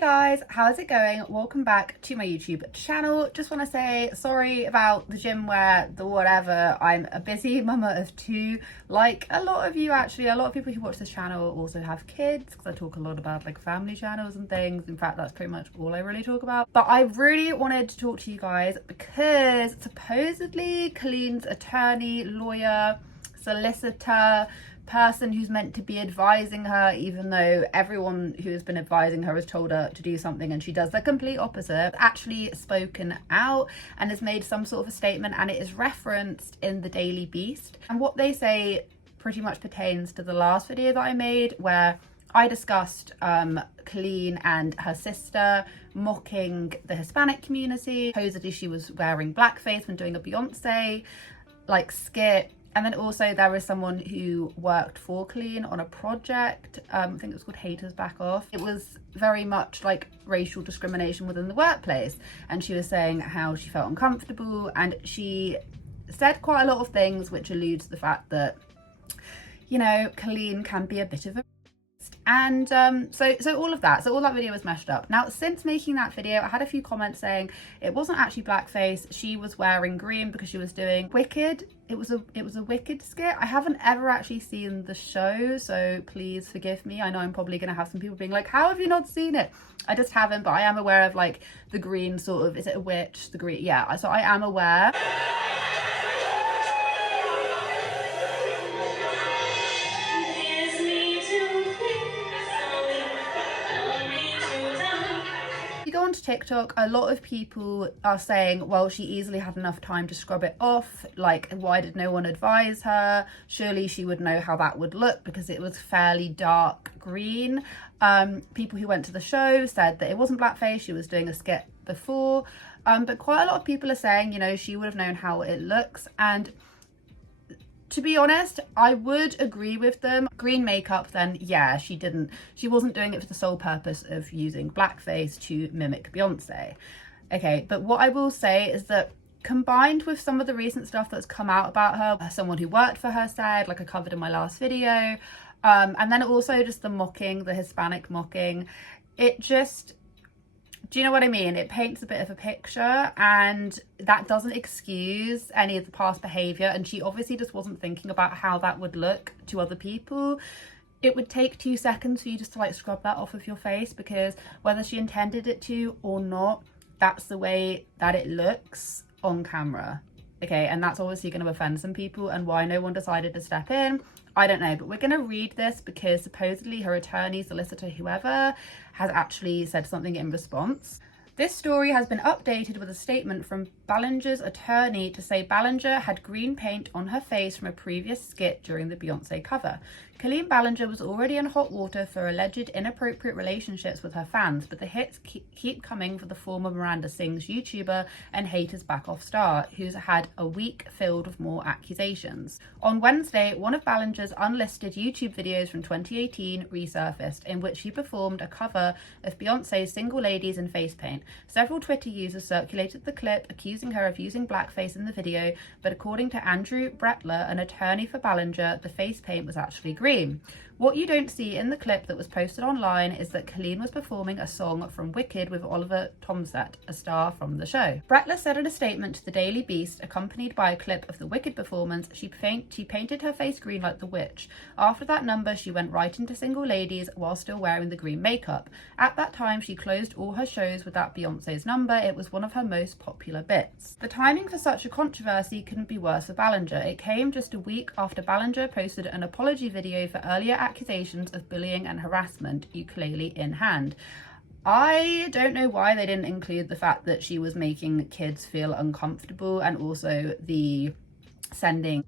Guys, how's it going? Welcome back to my YouTube channel. Just want to say sorry about the gym wear, the whatever. I'm a busy mama of two, like a lot of you actually. A lot of people who watch this channel also have kids, because I talk a lot about like family channels and things. In fact, that's pretty much all I really talk about. But I really wanted to talk to you guys because supposedly Colleen's attorney, lawyer, solicitor, person who's meant to be advising her, even though everyone who has been advising her has told her to do something and she does the complete opposite, actually spoken out and has made some sort of a statement, and it is referenced in the Daily Beast. And what they say pretty much pertains to the last video that I made, where I discussed Colleen and her sister mocking the Hispanic community. Supposedly she was wearing blackface when doing a Beyonce like skit. And then also there was someone who worked for Colleen on a project, I think it was called Haters Back Off. It was very much like racial discrimination within the workplace. And she was saying how she felt uncomfortable, and she said quite a lot of things which allude to the fact that, you know, Colleen can be a bit of a and so all that video was mashed up. Now, since making that video, I had a few comments saying it wasn't actually blackface. She was wearing green because she was doing Wicked. It was a Wicked skit. I haven't ever actually seen the show, so please forgive me. I know I'm probably gonna have some people being like, how have you not seen it? I just haven't, but I am aware of like the green sort of, is it a witch? The green, yeah, so I am aware. Go onto TikTok, a lot of people are saying, well, she easily had enough time to scrub it off, like why did no one advise her? Surely she would know how that would look because it was fairly dark green. People who went to the show said that it wasn't blackface, she was doing a skit before, but quite a lot of people are saying, you know, she would have known how it looks. And to be honest, I would agree with them. Green makeup, then yeah, she wasn't doing it for the sole purpose of using blackface to mimic Beyonce. Okay, but what I will say is that combined with some of the recent stuff that's come out about her, someone who worked for her said, like I covered in my last video, and then also just the mocking, the Hispanic mocking, it just, do you know what I mean? It paints a bit of a picture, and that doesn't excuse any of the past behaviour. And she obviously just wasn't thinking about how that would look to other people. It would take 2 seconds for you just to like scrub that off of your face, because whether she intended it to or not, that's the way that it looks on camera. Okay, and that's obviously going to offend some people, and why no one decided to step in, I don't know. But we're going to read this because supposedly her attorney, solicitor, whoever, has actually said something in response. This story has been updated with a statement from Ballinger's attorney to say Ballinger had green paint on her face from a previous skit during the Beyonce cover. Colleen Ballinger was already in hot water for alleged inappropriate relationships with her fans, but the hits keep coming for the former Miranda Sings YouTuber and Haters Back Off star, who's had a week filled with more accusations. On Wednesday, one of Ballinger's unlisted YouTube videos from 2018 resurfaced, in which she performed a cover of Beyonce's Single Ladies in face paint. Several Twitter users circulated the clip, accusing her of using blackface in the video, but according to Andrew Brettler, an attorney for Ballinger, the face paint was actually green. What you don't see in the clip that was posted online is that Colleen was performing a song from Wicked with Oliver Tomsett, a star from the show. Brettler said in a statement to the Daily Beast, accompanied by a clip of the Wicked performance, she painted her face green like the witch. After that number, she went right into Single Ladies while still wearing the green makeup. At that time, she closed all her shows with that Beyonce's number. It was one of her most popular bits. The timing for such a controversy couldn't be worse for Ballinger. It came just a week after Ballinger posted an apology video for earlier accusations of bullying and harassment, ukulele in hand. I don't know why they didn't include the fact that she was making kids feel uncomfortable, and also the sending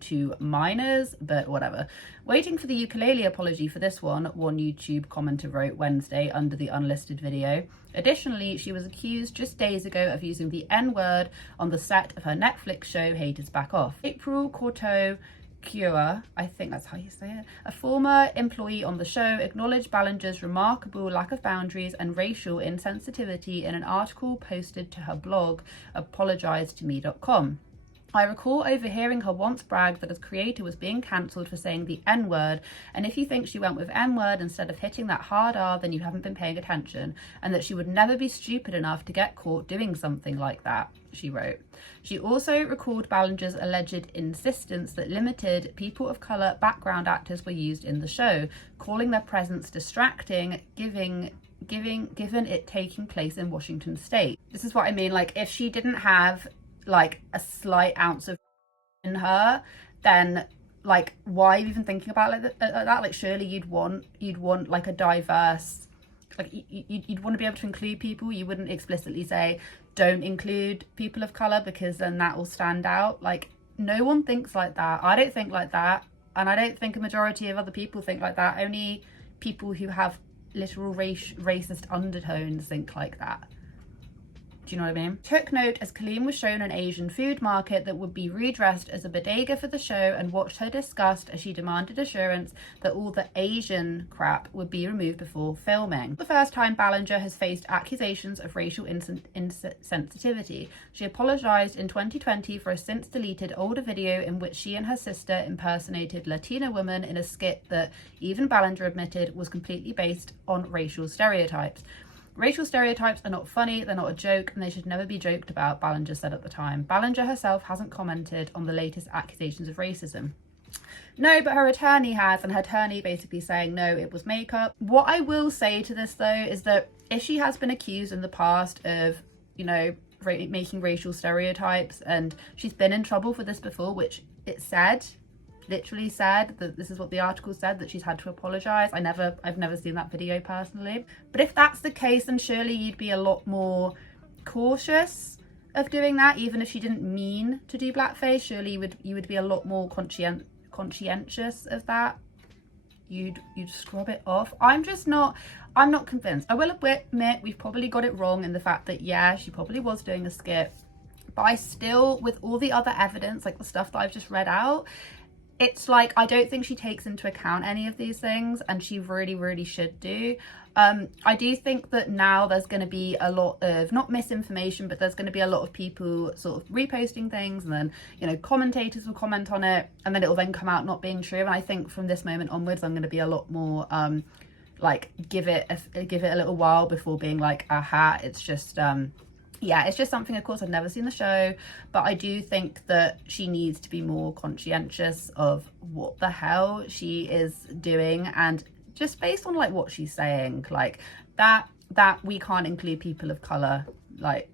to minors, but whatever. Waiting for the ukulele apology for this one YouTube commenter wrote Wednesday under the unlisted video. Additionally, she was accused just days ago of using the N-word on the set of her Netflix show Haters Back Off. April Corto Cure, I think that's how you say it, a former employee on the show, acknowledged Ballinger's remarkable lack of boundaries and racial insensitivity in an article posted to her blog, apologizetome.com. I recall overhearing her once brag that as creator was being cancelled for saying the N-word, and if you think she went with N-word instead of hitting that hard R, then you haven't been paying attention, and that she would never be stupid enough to get caught doing something like that, she wrote. She also recalled Ballinger's alleged insistence that limited people of colour background actors were used in the show, calling their presence distracting, given it taking place in Washington state. This is what I mean, like, if she didn't have like a slight ounce of in her, then like, why are you even thinking about it like that? Like, surely you'd want like a diverse, like you'd want to be able to include people. You wouldn't explicitly say don't include people of color because then that will stand out. Like, no one thinks like that. I don't think like that, and I don't think a majority of other people think like that. Only people who have literal racist undertones think like that. Do you know what I mean? Took note as Colleen was shown an Asian food market that would be redressed as a bodega for the show, and watched her disgust as she demanded assurance that all the Asian crap would be removed before filming. The first time Ballinger has faced accusations of racial insensitivity. She apologised in 2020 for a since deleted older video in which she and her sister impersonated Latina women in a skit that even Ballinger admitted was completely based on racial stereotypes. Racial stereotypes are not funny, they're not a joke, and they should never be joked about, Ballinger said at the time. Ballinger herself hasn't commented on the latest accusations of racism. No, but her attorney has, and her attorney basically saying, no, it was makeup. What I will say to this, though, is that if she has been accused in the past of, you know, making racial stereotypes, and she's been in trouble for this before, which it said, literally said that this is what the article said, that she's had to apologize. I've never seen that video personally, but if that's the case, then surely you'd be a lot more cautious of doing that. Even if she didn't mean to do blackface, surely you would be a lot more conscientious of that. You'd scrub it off. I'm not convinced. I will admit we've probably got it wrong in the fact that, yeah, she probably was doing a skit, but I still, with all the other evidence, like the stuff that I've just read out, it's like, I don't think she takes into account any of these things, and she really should do. I do think that now there's going to be a lot of, not misinformation, but there's going to be a lot of people sort of reposting things, and then, you know, commentators will comment on it, and then it will then come out not being true. And I think from this moment onwards, I'm going to be a lot more like, give it a little while before being like, aha, it's just yeah, it's just something, of course, I've never seen the show, but I do think that she needs to be more conscientious of what the hell she is doing, and just based on like what she's saying, like that we can't include people of color, like,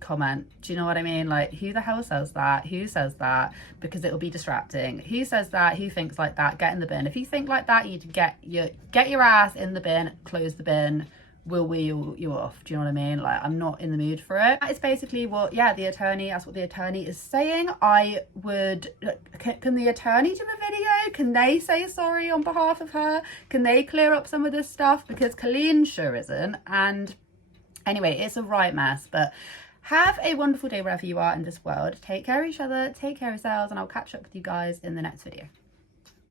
comment. Do you know what I mean? Like, who the hell says that? Who says that? Because it'll be distracting. Who says that? Who thinks like that? Get in the bin. If you think like that, you'd get your ass in the bin, close the bin. Will wheel you off. Do you know what I mean? Like, I'm not in the mood for it. That is basically what, yeah, that's what the attorney is saying. I would, can the attorney do a video? Can they say sorry on behalf of her? Can they clear up some of this stuff? Because Colleen sure isn't. And anyway, it's a right mess. But have a wonderful day wherever you are in this world. Take care of each other, take care of yourselves, and I'll catch up with you guys in the next video.